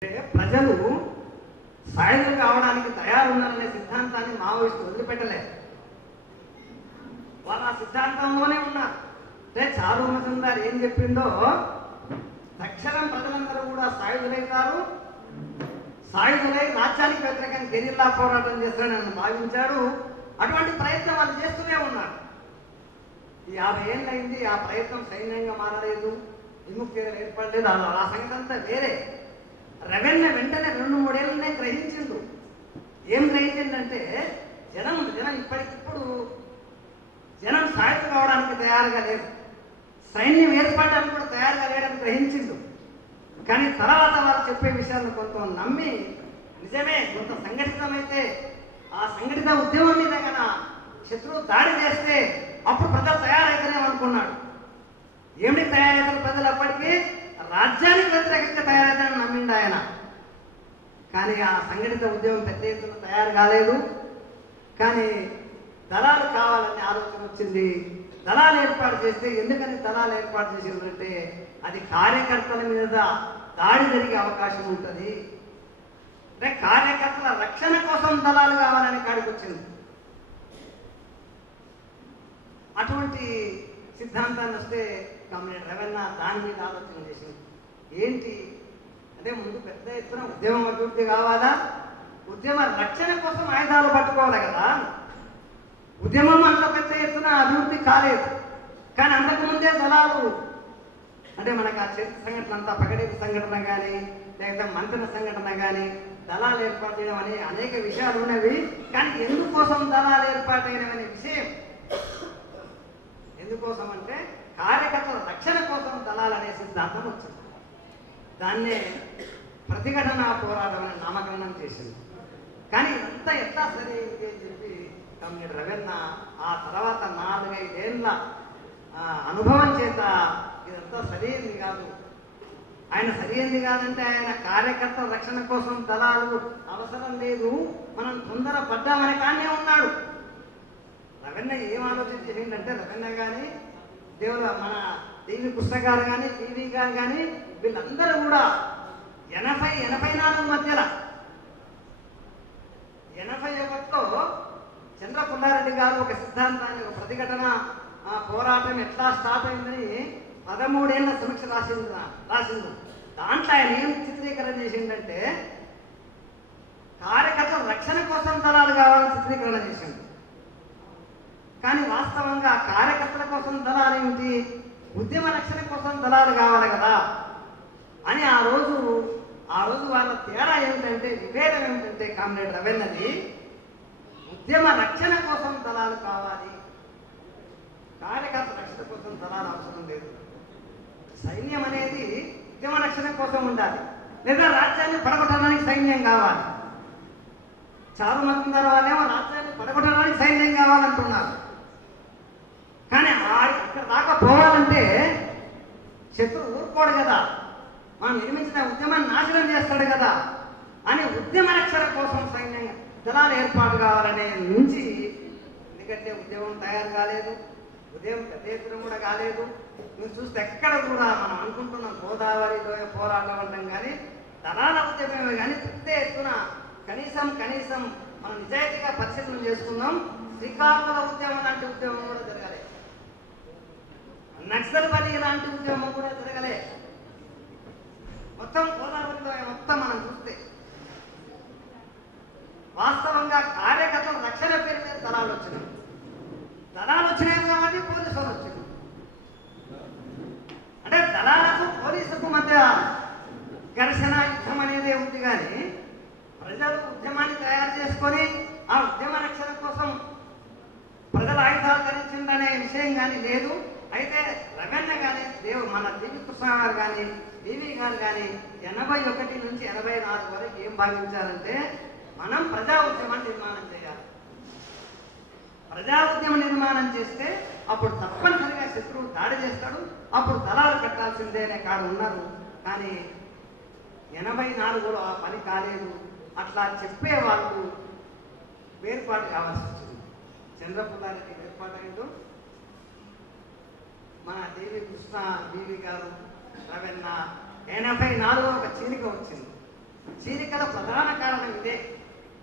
ప్రజలు సాయుధులు కావడానికి తయారున్నారనే సిద్ధాంతాన్ని మావోయిస్టులు వదిలిపెట్టలేదు. వాళ్ళు ఆ సిద్ధాంతంలోనే ఉన్నారు. అంటే చారు మజుందార్ ఏం చెప్పిందో, తక్షణం ప్రజలందరూ కూడా సాయుధులైతారు, సాయుధులై రాజ్యానికి వ్యతిరేకంగా గెరిల్లా పోరాటం చేస్తారని భావించాడు. అటువంటి ప్రయత్నం వాళ్ళు చేస్తూనే ఉన్నారు. ఈ 50 ఏళ్ళు అయింది, ఆ ప్రయత్నం సైన్యంగా మారలేదు, విముక్తి ఏర్పడలేదు. ఆ సంగతి అంతా వేరే. రవెన్న వెంటనే 2-3 ఏళ్ళనే గ్రహించిండు. ఏం గ్రహించిందంటే, జనం ఇప్పటికిప్పుడు జనం సాయుధ కావడానికి తయారుగా లేదు, సైన్యం ఏర్పడడానికి కూడా తయారుగా లేదని గ్రహించిండు. కానీ తర్వాత వాళ్ళు చెప్పే విషయాలను కొంత నమ్మి, నిజమే కొంత సంఘటితమైతే ఆ సంఘటిత ఉద్యమం మీద కన్నా శత్రువు దాడి చేస్తే అప్పుడు ప్రజలు తయారైతేనేమనుకున్నాడు. ఏమిటి తయారవుతారు ప్రజలు? అప్పటికీ రాజ్యానికి వ్యతిరేకంగా తయారవుతారని నమ్మిండు ఆయన. కానీ ఆ సంఘటిత ఉద్యమం పెద్ద ఎత్తున తయారు కాలేదు. కానీ దళాలు కావాలనే ఆలోచన వచ్చింది. దళాలు ఏర్పాటు చేస్తే, ఎందుకని దళాలు ఏర్పాటు చేసిందంటే అది కార్యకర్తల మీద దాడి జరిగే అవకాశం ఉంటుంది, అంటే కార్యకర్తల రక్షణ కోసం దళాలు కావాలని కాడికి వచ్చింది. అటువంటి సిద్ధాంతాన్ని వస్తే కమ్యూనిటీ రవెన్న దాని మీద ఆలోచన చేసింది. ఏంటి అంటే, ముందు పెద్ద ఎత్తున ఉద్యమం అభివృద్ధి కావాలా, ఉద్యమ రక్షణ కోసం ఆయుధాలు పట్టుకోవాలి కదా. ఉద్యమం అంత పెద్ద ఎత్తున అభివృద్ధి కాలేదు. కానీ అంతకుముందే దళాలు, అంటే మనకు ఆ చరిత్ర సంఘటన అంతా, పగడేపు సంఘటన కానీ లేకపోతే మంత్రిన సంఘటన కానీ, దళాలు ఏర్పాటు చేయడం అనే అనేక విషయాలు ఉన్నవి. కానీ ఎందుకోసం దళాలు ఏర్పాటైనవనే విషయం, ఎందుకోసం అంటే కార్యకర్తల రక్షణ కోసం దళాలు అనే సిద్ధాంతం వచ్చింది. దాన్నే ప్రతిఘటన పోరాటం అని నామకరణం చేసింది. కానీ ఇదంతా ఎట్లా సరి అని చెప్పి కమ్యూనిటీ రవెన్న ఆ తర్వాత 4-5 ఏళ్ళ అనుభవం చేత ఇదంతా సరైనది కాదు, ఆయన సరైనది కాదంటే ఆయన కార్యకర్తల రక్షణ కోసం దళాలు అవసరం లేదు, మనం తొందర పడ్డామని కానే ఉన్నాడు. రవెన్న ఏం ఆలోచన చేసిందంటే, రవెన్న కానీ మన దేవి కృష్ణ గారు కానీ పివి గారు కానీ వీళ్ళందరూ కూడా 80-84 మధ్యలో 81లో చంద్ర పుల్లారెడ్డి గారు ఒక సిద్ధాంతాన్ని, ఒక ప్రతిఘటన పోరాటం ఎట్లా స్టార్ట్ అయిందని 13 ఏళ్ల సమీక్ష రాసిండు. దాంట్లో ఆయన ఏం చిత్రీకరణ చేసిందంటే, కార్యకర్తల రక్షణ కోసం దళాలు కావాలని చిత్రీకరణ చేసిండు. కానీ వాస్తవంగా కార్యకర్తల కోసం దళాలు ఏమిటి, ఉద్యమ రక్షణ కోసం దళాలు కావాలి కదా అని ఆ రోజు వాళ్ళ తేడా ఏమిటంటే, విభేదం ఏమిటంటే, కామ్రేడ్ రవెన్నది ఉద్యమ రక్షణ కోసం దళాలు కావాలి, కార్యకర్త రక్షణ కోసం దళాలు అవసరం లేదు. సైన్యం అనేది ఉద్యమ రక్షణ కోసం ఉండాలి, లేదా రాజ్యాన్ని పడగొట్టడానికి సైన్యం కావాలి. చారు మజుందార్ వాళ్ళేమో రాజ్యాన్ని పడగొట్టడానికి సైన్యం కావాలంటున్నారు. కానీ ఇక్కడ దాకా పోవాలంటే శత్రువు ఊరుకోడు కదా, మనం నిర్మించిన ఉద్యమాన్ని నాశనం చేస్తాడు కదా అని ఉద్యమ రక్షణ కోసం సైన్యంగా దళాలు ఏర్పాటు కావాలనే నుంచి, ఎందుకంటే ఉద్యమం తయారు కాలేదు, ఉద్యమం పెద్ద ఎత్తున కూడా కాలేదు. మీరు చూస్తే ఎక్కడ కూడా మనం అనుకుంటున్నాం గోదావరిలో పోరాటం అంటాం, కానీ దళాల ఉద్యమమే కానీ పెద్ద ఎత్తున కనీసం మనం నిజాయితీగా పరిశీలన చేసుకుందాం, శ్రీకాకుళ ఉద్యమం లాంటి ఉద్యమం కూడా జరగలే, నక్సల్బరీ లాంటి ఉద్యమం కూడా జరగలే. మొత్తం గోదావరిలో మొత్తం మనం చూస్తే వాస్తవంగా కార్యకర్తల రక్షణ పేరు మీద దళాలు వచ్చినాయి కాబట్టి పోలీసులు వచ్చింది. అంటే దళాలకు పోలీసులకు మధ్య ఘర్షణ, యుద్ధం అనేది ఉంది. కానీ ప్రజలు ఉద్యమాన్ని తయారు చేసుకొని ఆ ఉద్యమ రక్షణ కోసం ప్రజల ఆయుధాలు ధరించిందనే విషయం కానీ లేదు. అయితే రవెన్న కానీ మన దేవి కృష్ణ గారు కానీ పివి గారు కానీ 81 నుంచి 84 వరకు ఏం భావించాలంటే, మనం ప్రజా ఉద్యమాన్ని నిర్మాణం చేయాలి. ప్రజా ఉద్యమ నిర్మాణం చేస్తే అప్పుడు తప్పనిసరిగా శత్రువు దాడి చేస్తాడు, అప్పుడు దళాలు కట్టాల్సిందే అనే కాదు ఉన్నారు. కానీ 84లో ఆ పని కాలేదు. అట్లా చెప్పే వాళ్ళు వేర్పాటు కావాల్సి వచ్చింది. చంద్రపుల్లారెడ్డి వేర్పాటైండు, మన దేవి కృష్ణ పివి గారు రవెన్న 84లో ఒక చీలిక వచ్చింది. చీలికల ప్రధాన కారణం